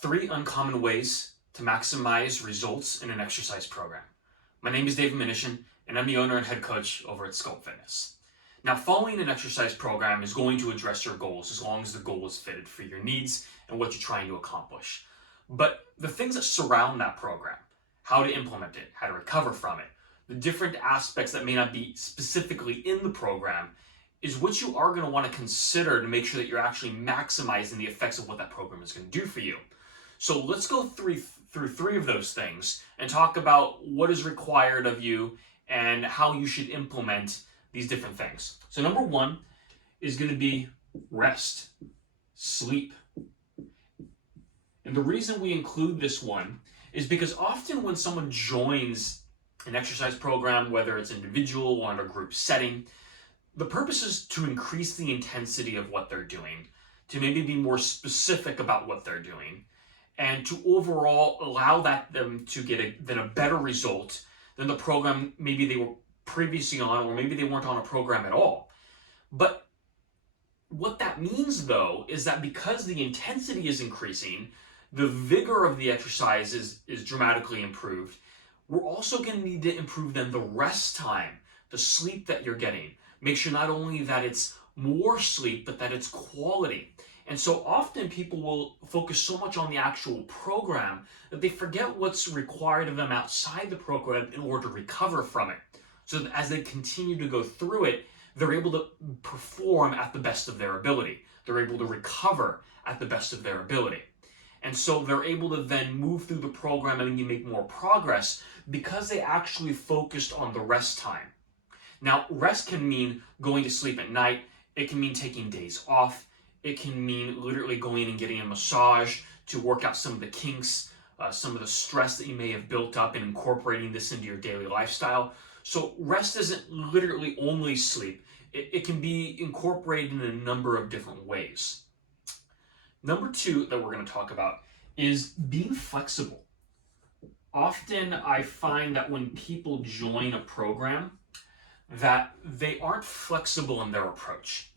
3 uncommon ways to maximize results in an exercise program. My name is David Minishin, and I'm the owner and head coach over at Sculpt Fitness. Now, following an exercise program is going to address your goals as long as the goal is fitted for your needs and what you're trying to accomplish. But the things that surround that program, how to implement it, how to recover from it, the different aspects that may not be specifically in the program is what you are going to want to consider to make sure that you're actually maximizing the effects of what that program is going to do for you. So let's go through 3 of those things and talk about what is required of you and how you should implement these different things. So number 1 is going to be rest, sleep. And the reason we include this one is because often when someone joins an exercise program, whether it's individual or in a group setting, the purpose is to increase the intensity of what they're doing, to maybe be more specific about what they're doing, and to overall allow them to get a better result than the program maybe they were previously on, or maybe they weren't on a program at all. But what that means, though, is that because the intensity is increasing, the vigor of the exercise is dramatically improved, we're also going to need to improve then the rest time, the sleep that you're getting. Make sure not only that it's more sleep, but that it's quality. And so often people will focus so much on the actual program that they forget what's required of them outside the program in order to recover from it. So that as they continue to go through it, they're able to perform at the best of their ability. They're able to recover at the best of their ability. And so they're able to then move through the program and you make more progress because they actually focused on the rest time. Now, rest can mean going to sleep at night. It can mean taking days off. It can mean literally going and getting a massage to work out some of the kinks, some of the stress that you may have built up, and incorporating this into your daily lifestyle. So rest isn't literally only sleep. It can be incorporated in a number of different ways. Number 2 that we're going to talk about is being flexible. Often I find that when people join a program, that they aren't flexible in their approach.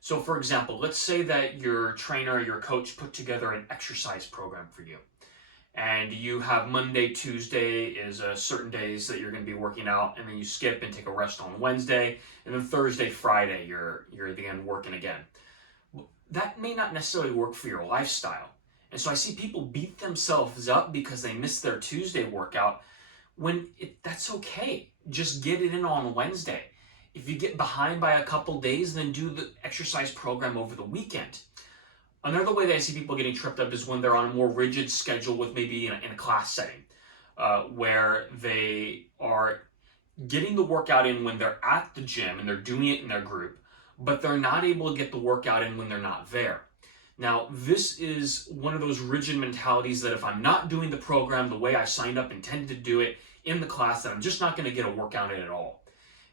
So for example, let's say that your trainer, your coach put together an exercise program for you. And you have Monday, Tuesday is certain days that you're going to be working out, and then you skip and take a rest on Wednesday, and then Thursday, Friday, you're again working again. That may not necessarily work for your lifestyle. And so I see people beat themselves up because they missed their Tuesday workout when that's okay. Just get it in on Wednesday. If you get behind by a couple days, then do the exercise program over the weekend. Another way that I see people getting tripped up is when they're on a more rigid schedule with maybe in a class setting, where they are getting the workout in when they're at the gym and they're doing it in their group, but they're not able to get the workout in when they're not there. Now, this is one of those rigid mentalities that if I'm not doing the program the way I signed up, intended to do it in the class, then I'm just not going to get a workout in at all.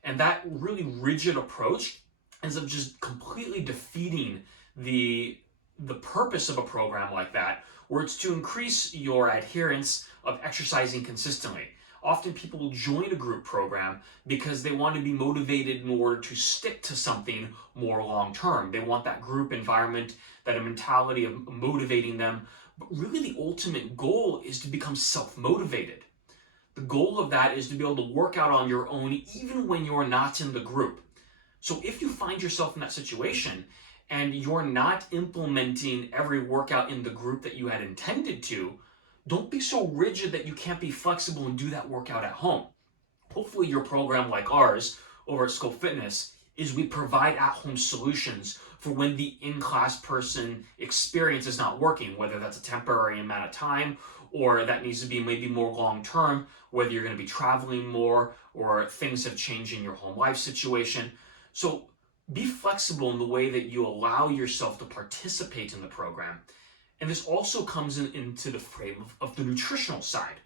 And that really rigid approach ends up just completely defeating the purpose of a program like that, where it's to increase your adherence of exercising consistently. Often people will join a group program because they want to be motivated in order to stick to something more long term. They want that group environment, that a mentality of motivating them. But really the ultimate goal is to become self-motivated. The goal of that is to be able to work out on your own even when you're not in the group. So if you find yourself in that situation and you're not implementing every workout in the group that you had intended to, don't be so rigid that you can't be flexible and do that workout at home. Hopefully your program, like ours over at Sculpt Fitness, is we provide at-home solutions for when the in-class person experience is not working, whether that's a temporary amount of time or that needs to be maybe more long-term, whether you're going to be traveling more or things have changed in your home life situation. So be flexible in the way that you allow yourself to participate in the program. And this also comes into the frame of the nutritional side.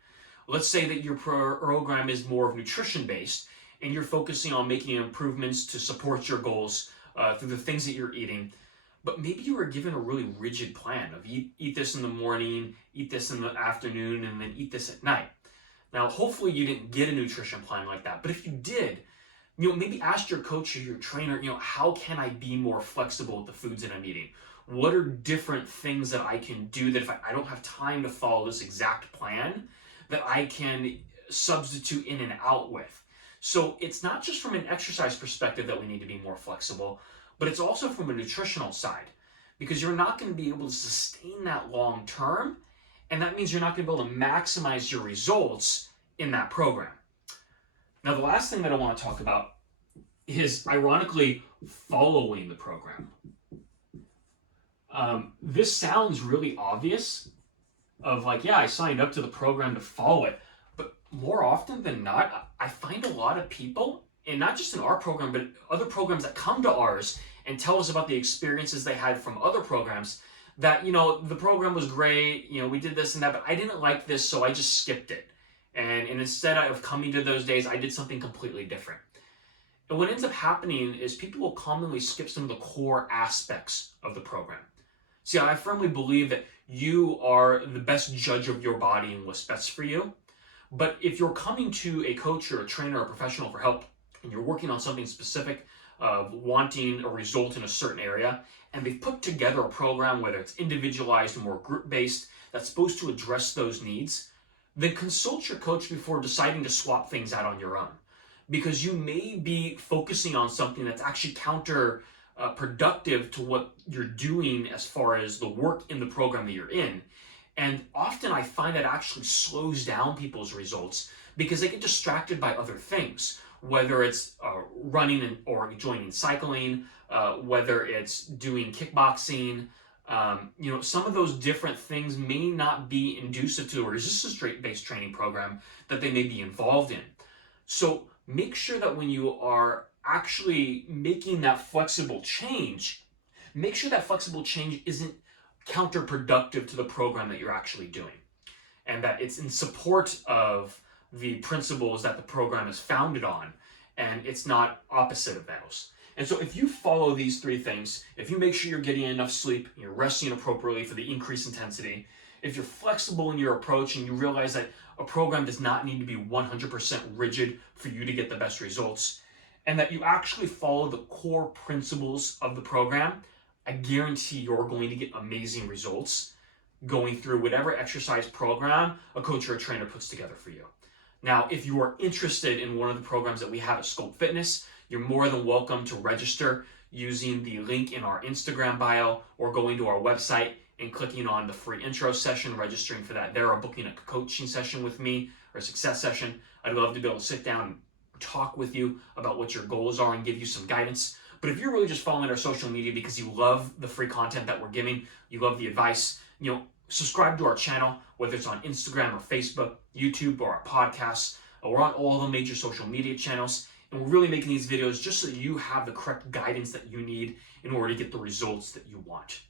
Let's say that your program is more of nutrition-based and you're focusing on making improvements to support your goals through the things that you're eating. But maybe you were given a really rigid plan of eat this in the morning, eat this in the afternoon, and then eat this at night. Now, hopefully you didn't get a nutrition plan like that. But if you did, maybe ask your coach or your trainer, how can I be more flexible with the foods that I'm eating? What are different things that I can do that if I don't have time to follow this exact plan, that I can substitute in and out with? So it's not just from an exercise perspective that we need to be more flexible, but it's also from a nutritional side, because you're not going to be able to sustain that long term. And that means you're not going to be able to maximize your results in that program. Now, the last thing that I want to talk about is, ironically, following the program. This sounds really obvious, of like, yeah, I signed up to the program to follow it. But more often than not, I find a lot of people, and not just in our program, but other programs that come to ours and tell us about the experiences they had from other programs, that, the program was great, we did this and that, but I didn't like this, so I just skipped it. And instead of coming to those days, I did something completely different. And what ends up happening is people will commonly skip some of the core aspects of the program. See, I firmly believe that you are the best judge of your body and what's best for you. But if you're coming to a coach or a trainer or a professional for help, and you're working on something specific, of wanting a result in a certain area, and they've put together a program, whether it's individualized or more group-based, that's supposed to address those needs, then consult your coach before deciding to swap things out on your own. Because you may be focusing on something that's actually counterproductive to what you're doing as far as the work in the program that you're in. And often I find that actually slows down people's results because they get distracted by other things, whether it's running or joining cycling, whether it's doing kickboxing. Some of those different things may not be conducive to a resistance-based training program that they may be involved in. So make sure that when you are actually making that flexible change, make sure that flexible change isn't counterproductive to the program that you're actually doing, and that it's in support of the principles that the program is founded on, and it's not opposite of those. And so if you follow these three things, if you make sure you're getting enough sleep, you're resting appropriately for the increased intensity, if you're flexible in your approach and you realize that a program does not need to be 100% rigid for you to get the best results, and that you actually follow the core principles of the program, I guarantee you're going to get amazing results going through whatever exercise program a coach or a trainer puts together for you. Now, if you are interested in one of the programs that we have at Scope Fitness, you're more than welcome to register using the link in our Instagram bio, or going to our website and clicking on the free intro session, registering for that there, or booking a coaching session with me or a success session. I'd love to be able to sit down and talk with you about what your goals are and give you some guidance. But if you're really just following our social media because you love the free content that we're giving, you love the advice, subscribe to our channel, whether it's on Instagram or Facebook, YouTube, or our podcasts. We're on all the major social media channels, and we're really making these videos just so that you have the correct guidance that you need in order to get the results that you want.